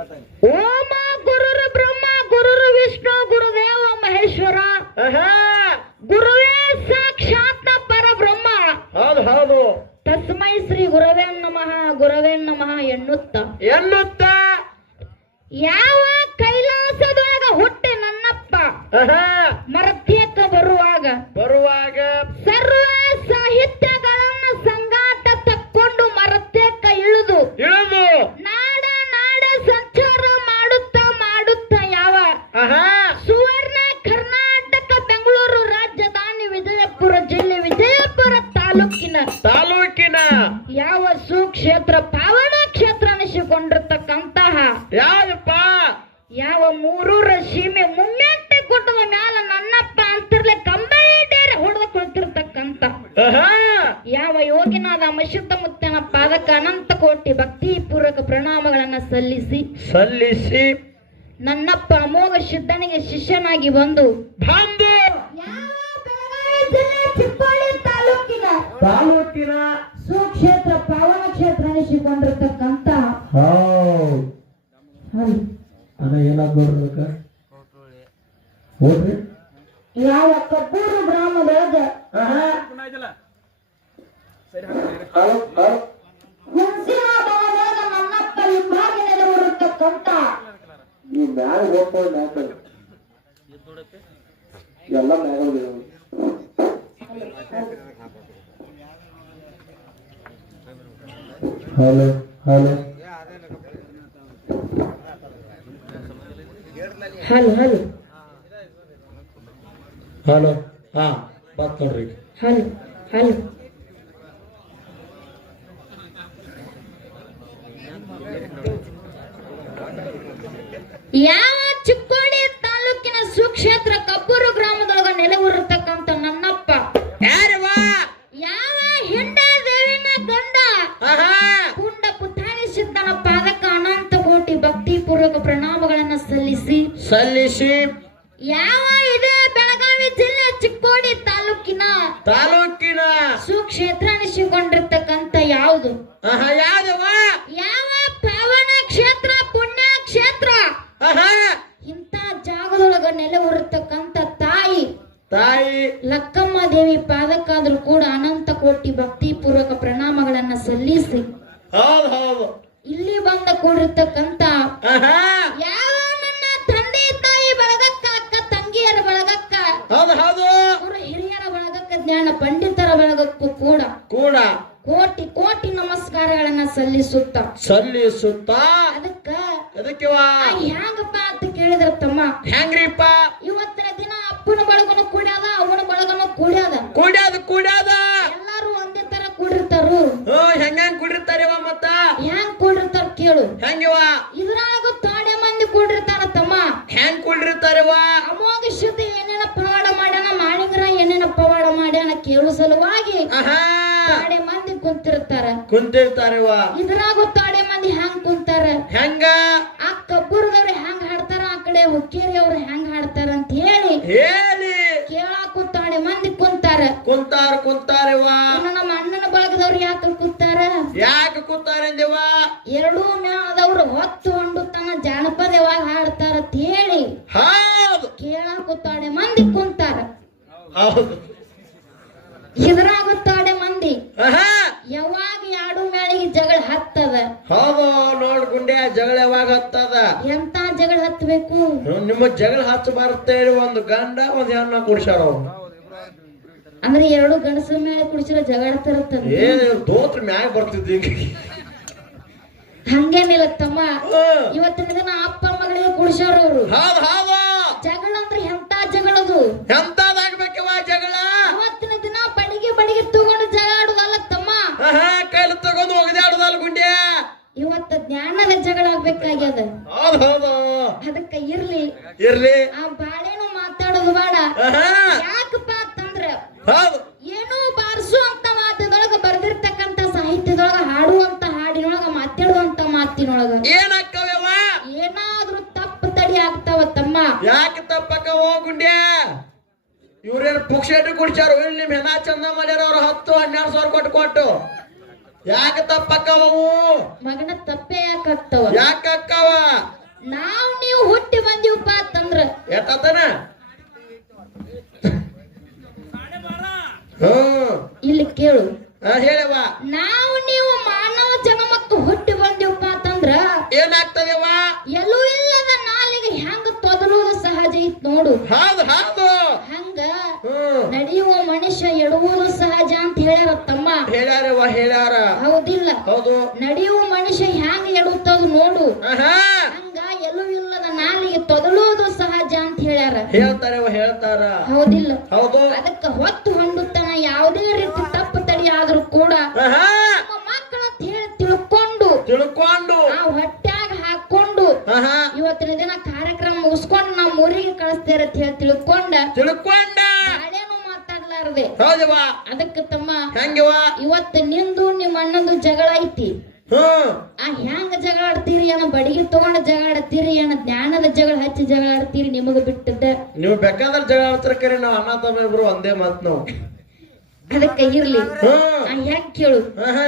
ಓಮ ಗುರುರು ಬ್ರಹ್ಮ ಗುರುರು ವಿಷ್ಣು ಗುರುದೇವ ಮಹೇಶ್ವರ. ಗುರುವೇ ಸಾಕ್ಷಾತ್ ಪರಬ್ರಹ್ಮ. ಹೌದು ಹೌದು. ತಸ್ಮೈ ಶ್ರೀ ಗುರವೇ ನಮಃ ಗುರವೇ ನಮಃ ಎನ್ನುತ್ತ. ಎನ್ನುತ್ತ. ಯಾವ ಕೈಲಾಸದೊಳಗ ಹುಟ್ಟೆ ನನ್ನಪ್ಪ. ಮರತ್ಯಕ್ಕ ಬರುವಾಗ. ಬರುವಾಗ. ಸರ್ವ ಯಾವ ಸುಕ್ಷೇತ್ರ ಪಾವನ ಕ್ಷೇತ್ರ ಅನಿಸಿಕೊಂಡಿರ್ತಕ್ಕಂತಹ ಯಾವಪ್ಪ? ಯಾವ ಮೂರೂರ ಸೀಮೆ ಮುಮ್ಮೆಟ್ಟೆ ಕೊಟ್ಟದ ಮ್ಯಾಲ ನನ್ನಪ್ಪ ಅಂತಿರ್ಲೆ ಕಂಬೈಡೇರೆ ಹೊಡೆದು ಕುಳಿತಿರ್ತಕ್ಕಂತ. ಯಾವ ಯೋಗಿನಾದ ಮಶುದ್ಧ ಮುತ್ತನ ಪಾದಕ ಅನಂತ ಕೋಟಿ ಭಕ್ತಿ ಪೂರ್ವಕ ಪ್ರಣಾಮಗಳನ್ನ ಸಲ್ಲಿಸಿ ಸಲ್ಲಿಸಿ ನನ್ನಪ್ಪ ಅಮೋಘ ಸಿದ್ಧನಿಗೆ ಶಿಷ್ಯನಾಗಿ ಬಂದು ಬಂದು ತಾಲೂಕಿನ ಹೋಗ್ರಿ ಯಾವ ಕಬ್ಬೂರು ಗ್ರಾಮದೊಳಗ ಆಹಾ ಹಲೋ ಹಲೋ ಹುಣಸಿನ ಬನದೊಳಗ ನನ್ನಪ್ಪ ವಿಭಾಗದಲ್ಲಿ ಬರುತ್ತಕ್ಕಂತ ಈ ಮ್ಯಾಗ ಹೋಗ್ಬೋದು ಮ್ಯಾಗ ಎಲ್ಲ ಮ್ಯಾಗ ಹಲೋ ಹಲೋ ಹಲ್ ಹಲ್ ಹಲೋ. ಹಾ ಬಾತ್ ನೋಡ್ರಿ ಹಲ್ ಹಲ್. ಯಾವ ಚಿಕ್ಕೋಡಿ ತಾಲೂಕಿನ ಸುಕ್ಷೇತ್ರ ಕಬ್ಬೂರು ಗ್ರಾಮದೊಳಗ ನೆಲೆಯೂರಿರ್ತಕ್ಕಂತ ನನ್ನಪ್ಪ? ಯಾರವಾ ಯಾವ ಹಿಂಡ ದೇವಿನ ಗಂಡ ಕುಂಡ ಪುಟಾಣಿ ಸಿದ್ಧನ ಪಾದಕ ಅನಂತ ಕೋಟಿ ಭಕ್ತಿ ಪೂರ್ವಕ ಪ್ರಣಾಮಗಳನ್ನ ಸಲ್ಲಿಸಿ. ಸಲ್ಲಿಸಿ. ಯಾವ ಇದೇ ಬೆಳಗಾವಿ ಜಿಲ್ಲೆ ಚಿಕ್ಕೋಡಿ ತಾಲೂಕಿನ ತಾಲೂಕಿನ ಸುಕ್ಷೇತ್ರ ಅನಿಸಿಕೊಂಡಿರ್ತಕ್ಕಂತ ಯಾವುದು? ಯಾವ ಪಾವನ ಕ್ಷೇತ್ರ ಪುಣ್ಯ ಕ್ಷೇತ್ರ? ಇಂತ ಇಂಥ ಜಾಗದೊಳಗ ಹೊರತಕ್ಕಂತ ತಾಯಿ ತಾಯಿ ಲಕ್ಕಮ್ಮ ದೇವಿ ಪಾದಕ್ಕಾದ್ರೂ ಕೂಡ ಅನಂತ ಕೋಟಿ ಭಕ್ತಿ ಪೂರ್ವಕ ಪ್ರಣಾಮಗಳನ್ನ ಸಲ್ಲಿಸಿ ಇಲ್ಲಿ ಬಂದ ಕೂಡಿರ್ತಕ್ಕಂತ ಬಳಗಕ್ಕ ಪಂಡಿತರ ಬಳಗಕ್ಕೂ ಕೂಡ ಕೂಡ ಕೋಟಿ ಕೋಟಿ ನಮಸ್ಕಾರಗಳನ್ನ ಸಲ್ಲಿಸುತ್ತ. ಸಲ್ಲಿಸುತ್ತಾ? ಅದಕ್ಕ ಅದಕ್ಕೆ ಆ ಹ್ಯಾಂಗಪ್ಪ ಅಂತ ಕೇಳಿದ್ರ ತಮ್ಮ. ಹೆಂಗ್ರಿಪ್ಪ ಇವತ್ತಿನ ದಿನ ಅಪ್ಪನ ಬಳಗನು ಕೂಡ್ಯಾದ ಅವನ ಬಳಗನು ಕೂಡ್ಯಾದ. ಕೂಡ್ಯಾದ ಕೂಡ್ಯಾದ? ಎಲ್ಲಾರು ಒಂದೇ ತರ ಕೂಡಿರ್ತಾರು. ಹೆಂಗ್ ಹೆಂಗ್ ಕುಡಿರ್ತಾರವ ಮತ್ತ? ಹೆಂಗ್ ಕೂಡಿರ್ತಾರ ಕೇಳು. ಹೆಂಗಿವ ಕುಂತಿರ್ತಾರ ಕುಂತಿರ್ತಾರವ ಇದ್ರಾಗ ತಾಡೆ ಮಂದಿ ಹ್ಯಾಂಗ್ ಕುಂತಾರ? ಹೆಂಗ? ಆ ಕಬ್ಬುರದವ್ರು ಹೆಂಗ್ ಹಾಡ್ತಾರ? ಆ ಕಡೆ ಹುಕ್ಕೇರಿ ಅವ್ರು ಹೆಂಗ್ ಹಾಡ್ತಾರ ಅಂತ ಹೇಳಿ ಹೇಳಿ. ಕೇಳಾ ಕುತ್ತಾಡೆ ಮಂದಿ ಕುಂತಾರ. ಕುಂತಾರ ಕುಂತಾರೆ ನಮ್ಮ ಅಣ್ಣನ ಬಳಗದವ್ರು ಯಾಕೆ ಕುಂತಾರ? ಯಾಕೆ ಕುತ್ತಾರ ಎರಡೂ ಮೇಳದವ್ರು ಹೊತ್ತು ಹೊಂಡು ತನ್ನ ಜಾನಪದ ಯಾವಾಗ ಹಾಡ್ತಾರ ಅಂತ ಹೇಳಿ ಹೌದು. ಕುತ್ತಾಡೆ ತಾಡೆ ಮಂದಿ ಕುಂತಾರ. ಹೌದು. ಇದ್ರಾಗುತ್ತಾಡೆ ಮಂದಿ. ಯಾವಾಗ ಯಾಡು ಮೇಳಿಗೆ ಜಗಳ ಹತ್ತದ ಹೌದು ನೋಡ್ ಗುಂಡೆ ಜಗಳ ಯಾವಾಗ ಹತ್ತದ? ಎಂತ ಜಗಳ ಹತ್ತಬೇಕು ನಿಮ್ಮ ಜಗಳ ಹಚ್ಚ ಬರ್ತೇಳಿ ಒಂದು ಗಂಡ ಒಂದ್ ಹೆಣ್ಣ ಕುಡ್ಸ್ಯಾರ ಅವ್ರು ಅಂದ್ರೆ ಎರಡು ಗಂಡಸರ ಮೇಲೆ ಕುಡಿಸಿರೋ ಜಗಳ ತರುತ್ತದ ಏ ದೋತ್ರ ಮ್ಯಾಗ ಬರ್ತಿದ್ದಿ ಹಂಗೇನಿಲ್ಲ ತಮ್ಮ ಇವತ್ತಿನ ದಿನ ಅಪ್ಪ ಮಗಳಿಗೆ ಕುಡಿಸ್ಯಾರ ಅವ್ರು. ಹೌದ್ ಹೌದು ಜಗಳ ಅಂದ್ರೆ ಎಂತ ಜಗಳದು ಎಂತದಾಗ್ಬೇಕವ ಇರ್ಲಿ. ಆ ಬಾಳೆನು ಮಾತಾಡೋದು ಬೇಡ. ಯಾಕಪ್ಪ ಅಂತಂದ್ರ ಹೌದು. ಏನೋ ಬಾರಿಸುವಂತ ಮಾತದೊಳಗ ಬರ್ದಿರ್ತಕ್ಕಂತ ಸಾಹಿತ್ಯದೊಳಗ ಹಾಡುವಂತ ಹಾಡಿನೊಳಗ ಮಾತಾಡುವಂತ ಮಾತಿನೊಳಗ ಏನಕ್ಕವ್ಯವ ಏನಾದ್ರೂ ತಪ್ಪು ತಡಿ ಆಗ್ತಾವ ತಮ್ಮ. ಯಾಕೆ ತಪ್ಪಕ್ಕ ಹೋಗುಂಡ್ಯ ಇವ್ರೇನು ಪುಕ್ಷೇಟು ಕುಡ್ಸ್ಯಾರ? ಇಲ್ಲಿ ನಿಮ್ ಹೆಣ ಚಂದ ಮಾಡ್ಯಾರ ಅವ್ರ ಹತ್ತು ಹನ್ನೆರಡು ಸಾವಿರ ಕೊಟ್ಟು ಕೊಟ್ಟು. ಯಾಕ ತಪ್ಪಕ್ಕವು ಮಗನ ತಪ್ಪೇ ಯಾಕ ಅಕ್ಕವ ಮನುಷ್ಯ ಹ್ಯಾಂಗ ಎಡುತ್ತದ ನೋಡು. ಹಂಗ ಎಲ್ಲೂ ಇಲ್ಲದ ನಾಲಿಗೆ ತೊದಲೋದು ಸಹಜ ಅಂತ ಹೇಳ್ಯಾರ. ಹೇಳ್ತಾರೆ ಹೇಳ್ತಾರ. ಹೌದಿಲ್ಲ. ಹೌದು. ಅದಕ್ಕ ಹೊತ್ತು ಹೊಂಡುತ್ತನ ಯಾವುದೇ ರೀತಿ ತಪ್ಪು ತಡಿ ಆದ್ರೂ ಕೂಡ ಮಕ್ಕಳ ಅಂತ ಹೇಳಿ ತಿಳ್ಕೊಂಡು ತಿಳ್ಕೊಂಡು. ಆ ಹೊಟ್ಯಾಗ ಹಾಕೊಂಡು ಇವತ್ತಿನ ದಿನ ಕಾರ್ಯಕ್ರಮ ಮುಗಿಸ್ಕೊಂಡು ನಮ್ಮ ಊರಿಗೆ ಕಳಿಸ್ತೇರ ಅಂತ ಹೇಳಿ ತಿಳ್ಕೊಂಡ ತಿಳ್ಕೊಂಡ. ಅದಕ್ಕೆ ತಮ್ಮ ಇವತ್ತು ನಿಂದು ನಿಮ್ಮ ಅಣ್ಣಂದು ಜಗಳ ಐತಿ. ಆ ಹ್ಯಾಂಗ ಜಗಳ ಆಡ್ತೀರಿ ಏನ ಬಡಿಗೆ ತಗೊಂಡ ಜಗಳ ಆಡ್ತೀರಿ ಏನ ಜ್ಞಾನದ ಜಗಳ ಹಚ್ಚಿ ಜಗಳ ಆಡ್ತೀರಿ ನಿಮಗ ಬಿಟ್ಟದ್ದ? ನೀವು ಬೇಕಾದ್ರೆ ಜಗಳ ಆಡ್ತಾರ ಕರೆ ನಾವು ಅಣ್ಣ ತಮ್ಮ ಇಬ್ರು ಒಂದೇ ಮಾತ್ ನಾವು. ಅದಕ್ಕೆ ಇರ್ಲಿ. ಹೆಂಗ್ ಕೇಳು. ಆಹಾ